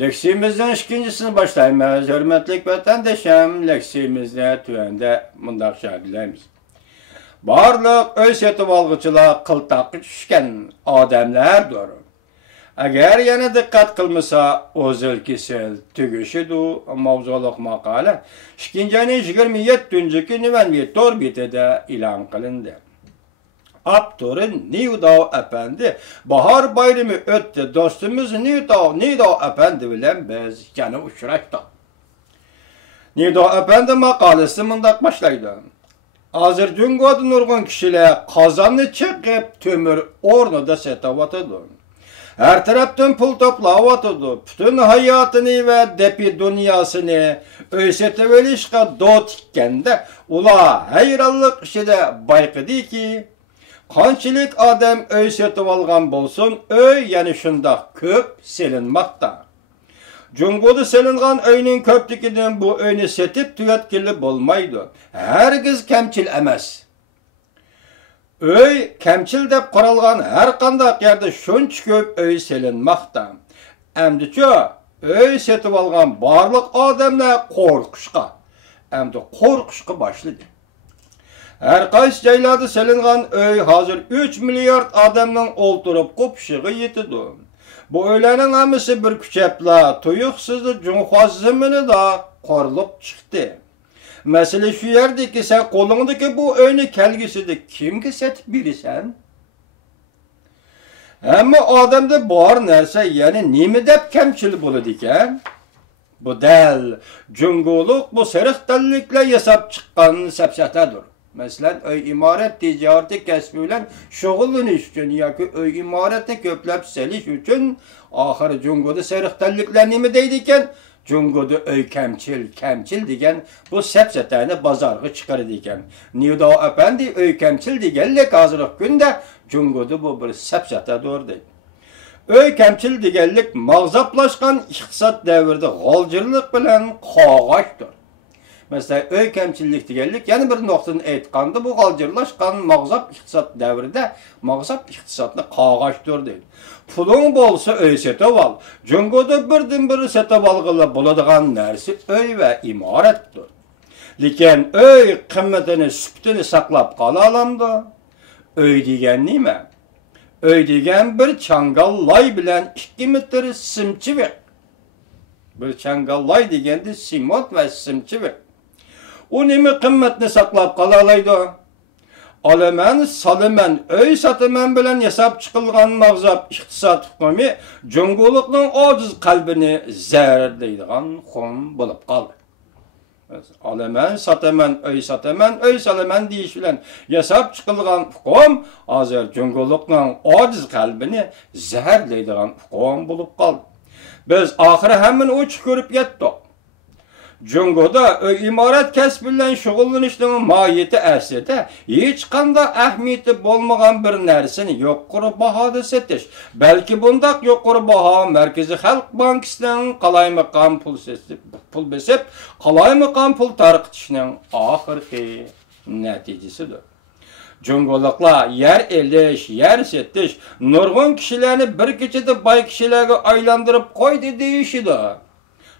Leksiyimizden ikincisini başlaymayız. Hürmetlik vatandaşım, leksiyimizde tüvende mundaq şahidlerimiz. Barlıq öz yetib alğıçılar qıltaqı düşkən adamlardır. Eğer yana dikkat kılmasa o'zil kesel tügüşüdü mavzuluq maqala 27. günü torbitede ilan kılındı. Aptorun Nidao Efendi bahar bayramı öttü. Dostumuz Nidao Efendi bilen biz yana uçraştık. Nidao Efendi makalesi mundaq başlaydı. Hazır Cungo'da nurgun kişiler kazanı çıkıp tömür ornada setawatıdı. Her taraftan pul toplawatıdı. Bütün hayatını ve depi dünyasını öysetevelişka dotikkende ula hayranlık işide bayqıdı ki qançılık adam öy setip algan bolsun, öy yani şundaq köp selinmaqta. Cungo'da selingan öynin köptükiden bu öyni setip tüyetkili bolmaydı. Hergiz kemçil emas. Öy kemçil dep qaralgan her qandaq yerde şunç köp öy selinmaqta. Emdiço öy setip algan barlıq adamlar qorquşqa. Emdi qorquşqa başladı. Her qaysi joylarda selingan öy hazır 3 milyard adamның olturup qopşığı yetidi. Bu öylerin hamısı bir küçepla, tuyuqsızdı cunxazımını da qorluq çıktı. Mesele şu yerdi ki sen kolundaki bu öyni kelgisidi kimge setip birisen? Ama adamda bar nerse yani nimi dep kemçil buludu iken? Bu del, cunguluk bu serixdellikle yasap çıqqan sepsatadır. Mesela öy imaret ticareti kesbi bilen şoğullanish üçün yoki öy imaretni köplep selish üçün ahir Cungo'da serixdellikler nima deydi ekan? Cungo'da öy kemçil degan bu sepsetani bozorga chiqaradi ekan. Nidao Efendi öy kemçil deganlik hozirgi kunda Cungo'da bu bir sepsetadir deydi. Öy kemçil deganlik mag'zablashgan iqtisod davrida g'oljirlik bilan qog'oshdir. Mesela öy kemçillik deganlik yani bir noktani aytganda bu g'oljirlashgan mag'zab iqtisod davrida mag'zab iqtisodni qog'oshdir deydi. Pulun bolsa öy setip al. Cungo'da birden bir setip algıla buladigan narsa öy ve imarettir. Lekin öy qimmatini, süptini saqlab qala alamdı. Öy degan nima? Öy degan bir çangallay bilen 2 metr simchivik. Bir çangallay deganda simot ve simchivik. O nima qimmatni saqlab qala alaydi? Alaman, salaman, öy sataman bilen yasap çıkılgan mağzap iqtisad hukumi Cungoluqning ojiz qalbini zararlaydigan xum bulup qaldı. Alaman, sataman, öy salaman deyiş bilen yasap çıkılgan hukum hazır Cungoluqning ojiz qalbini zararlaydigan hukum bulup qaldı. Biz ahiri hemen uç görüp yetdik. Cungo'da öy imaret kesbilen şoğullanışının mahiyeti aslida hiç qanday ahmiyeti bolmagan bir narsani yuqori bahada setish. Belki bundaq yuqori baha Merkezi Xalq Bankisining qalaymaqan pul besip, qalaymaqan pul tarqitishning oxirgi natijasidir. Cungoluqlar yer elish, yer setish, nurgun kişilerini bir kechada boy kishilarga aylantirib qo'ydi deyishidi.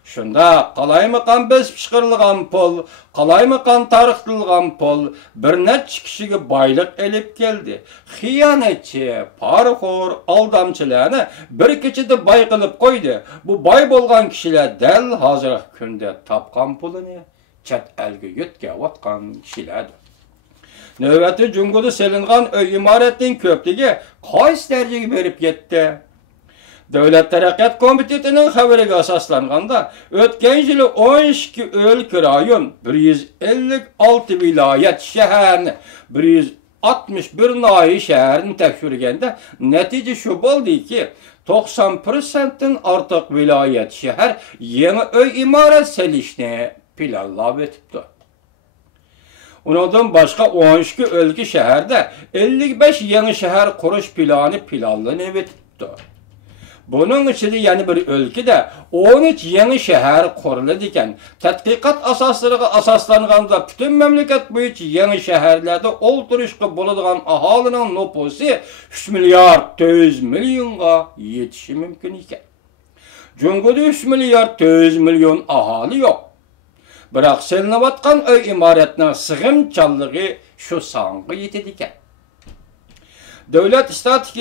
Şunda qalaymaqan besip chiqarilgan pul, qalaymaqan tarqatilgan pul bir necha kishiga boylik elib keldi. Xiyonatchi, parxo'r, aldamchilarni bir kechada boy qilib qo'ydi. Bu boy bo'lgan kishilar dal hozirgi kunda topgan pulini chet elga yetkazayotgan kishilardir. Növbəti Cungo'da selingan öy imaretning ko'pligi qaysi darajaga berib yetdi? Devlet Taraqqiyot Komitetining xabariga asoslanganda o'tgan yili 12 o'lka rayon, 156 viloyat shaharni, 161 noyi shaharni tekshirganda natija shu bo'ldiki, 90% dan ortiq viloyat shahar yangi öy imorat selishni planlab o'tibdi. Ondan başka 12 o'lka shaharda 55 yangi shahar qurish plani planlanib o'tibdi. Bunun içinde yani bir ülkede 13 yeni şehir kuruldu iken, tadqiqat asaslanganda bütün memleket boyunca yeni şehirlerde olturuşqa bo'ladigan aholining nüfusu 3 milyard 400 milyonga yetishi mümkün iken. Cungoda 3 milyard 400 milyon ahali yok. Biroq selinayotgan uy imoratning sig'imchanligi shu songa yetadi ekan. Davlat statistika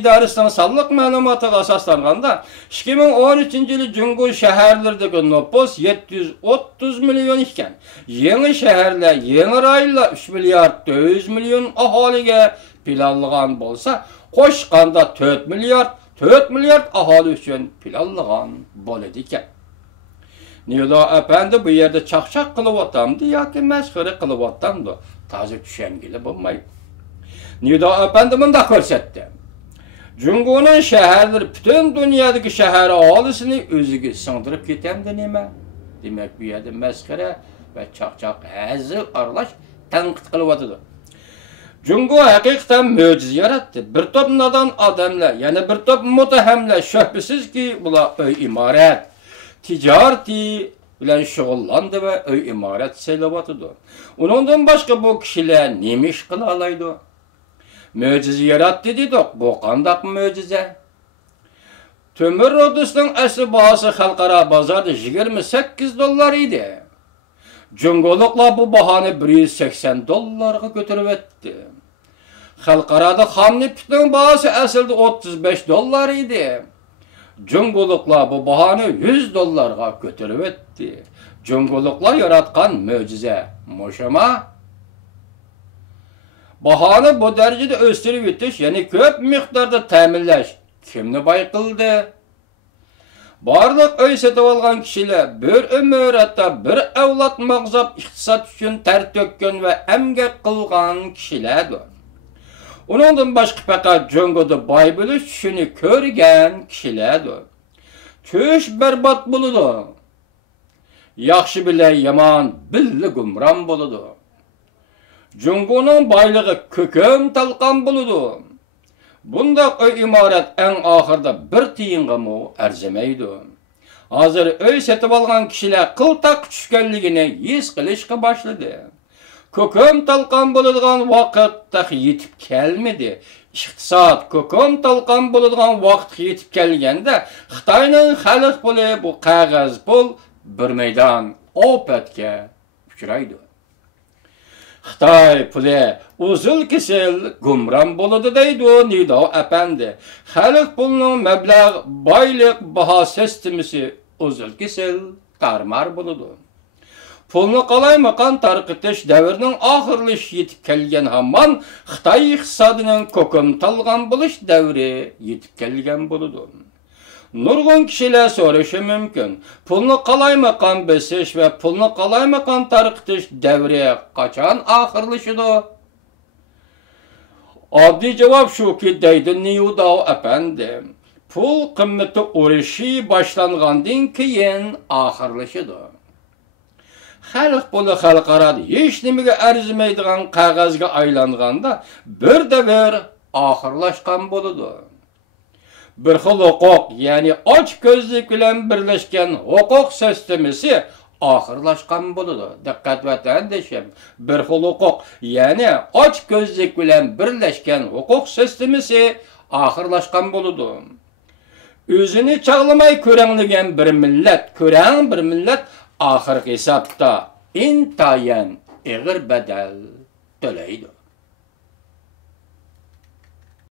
idorasining sonliq ma'lumotiga asoslanganda 2013-yili Jungo shaharlaridagi nüfus 730 milyon ekan. Yangi shaharlar, yangi rayonlar 3 milyard 400 milyon aholiga planlangan bo'lsa, qo'shganda 4 milyard aholi uchun planlangan bo'ladi ekan. Nida efendi bu yerda chaqchaq qilyaptamdi yoki masxara qilyaptamdi? Toza tushungili bo'lmaydi. Nida efendi bunda ko'rsatdi. Jungoning shaharlari butun dunyodagi shahar aholisini o'ziga singdirib ketamdi nima? Demak, bu yerda masxara va chaqchaq hazil aralash tanqid qilyapti. Jungo haqiqatan mo'jiza yaratdi. Bir top nodon odamlar, yana bir top mutahamlar shubhasizki bular uy imorat, tijarati bilan shug'ullandi va uy imorat saylayotdi. Uningdan boshqa bu kishilar nima ish qila oladi? Mo'jiza yaratdi dedik. Bu qanday mo'jiza? Temir rudasining asli bahosi xalqaro bozorda 28 dollar edi. Jungoliklar bu bahoni 180 dollarga ko'tarib etdi. Xalqarada xom neftning bahosi aslida 35 dollar edi. Jungoliklar bu bahoni 100 dollarga ko'tarib etdi. Jungoliklar yaratgan mo'jiza mo'shama. Bahoni bu darajada o'stirib o'tish, ya'ni ko'p miqdorda ta'minlash kimni boy qildi? Barliq uy sotib olgan kishilar bir umr hatto bir avlod mag'zab iqtisod uchun ter to'kkan va emgak qilgan kishilardir. Uningdan boshqa faqat Jungoda boy bo'lish shuni ko'rgan kishilardir. Tush barbod bo'ladi. Yaxshi bilan yomon billa gumron bo'ladi. Jungoning boyligi ko'kim talqon bo'ladi. Bunda uy imorat eng oxirida bir tiyinga mo arzimaydi. Hozir uy sotib olgan kishilar qiltaq tushganligini his qilishga boshladi. Ko'kim talqon bo'ladigan vaqt yetib kelmadi. Iqtisod ko'kim talqon bo'ladigan vaqt yetib kelganda Xitoyning xalq puli bu qog'oz pul bir maydon ofatga uchraydi. Xitoy puli uzul kesel gumron bo'ladi deydi Nido efendi. Xalq pulining mablag' boylik baho sistemasi uzul kesel tarmar bo'ladi. Pulni qalaymagan tarqitish davrining oxirlash yetib kelgan hamon Xitoy iqtisodining ko'kim talgan bo'lish davri yetib kelgan bo'ladi. Nurg'un kishilar so'rashi mumkin. Pulni qalaymagan besish va pulni qalaymagan tarqitish davri qachon oxirlashadi? Oddiy javob shuki deydi Nido efendi. Pul qimmati o'rishi boshlangandan keyin oxirlashadi. Xalq puli xalqarada hech nimaga arzimaydigan qog'ozga aylanganda bir oxirlashgan bo'ladi. Bir xil huquq, ya'ni och ko'zlik bilan birlashgan huquq sistemasi oxirlashgan bo'ladi. Diqqat vatandashim, bir xil huquq, ya'ni och ko'zlik bilan birlashgan huquq sistemasi oxirlashgan bo'ladi. O'zini chaqlamay ko'ranglagan bir millat oxirgi hisobda intayin ig'ir badal to'laydi.